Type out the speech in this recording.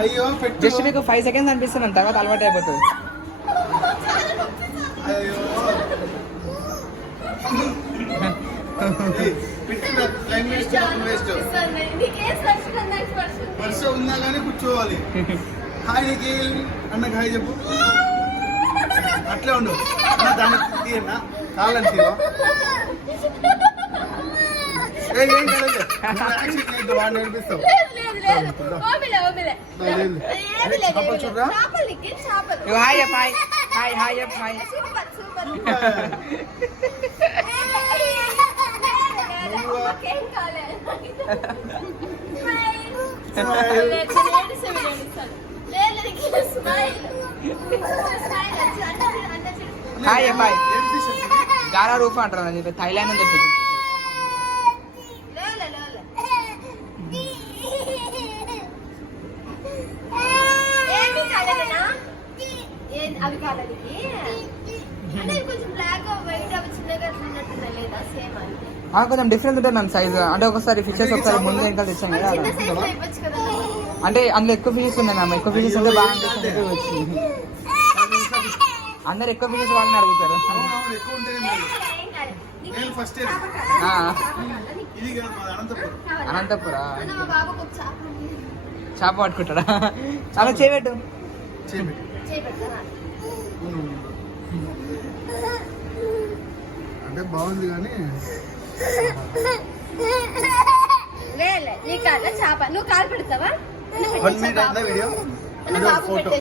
అయ్యో జస్ట్ మీకు 5 seconds అనిపిస్తున్నాను, తర్వాత అలవాటు అయిపోతుంది. అయ్యో వర్ష ఉన్నా కానీ కూర్చోవాలి. హాయ్ నిఖిల్ అన్నకి హాయ్ చెప్పు. అట్లే ఉండు దాన్ని తీయన్నా కావాలని తీవా. ఏం కాలేదు వాడు నేర్పిస్తావు. చూడరా hi hi hi hi hi. Hi అబ్బాయి. గారా రూప అంటారు, అది థైలాండ్ అని చెప్పి. అవి కాలనికి అంటే కొంచెం బ్లాక్ వైట్ అవి చిన్నగా ఉన్నట్టు లేదా సేమ్ అని కొంచెం డిఫరెంట్ ఉంటుంది మ్యామ్ సైజ్. అంటే ఒకసారి ఫిషెస్ ఒకసారి ముందు ఇంకా తెచ్చాం కదా, అంటే అందులో ఎక్కువ ఫిషెస్ ఉన్నాయి మ్యామ్. ఎక్కువ ఫిషెస్ ఉంటే బాగా అనిపిస్తుంది వచ్చింది. అందరు ఎక్కువ ఫిషెస్ వాళ్ళని అడుగుతారు. అనంతపురా చేప పట్టుకుంటాడా? అలా చేయబెట్టు. అంటే బాగుంది కానీ నీ కాళ్ళ చేప నువ్వు కాలు పెడతావా? Video photo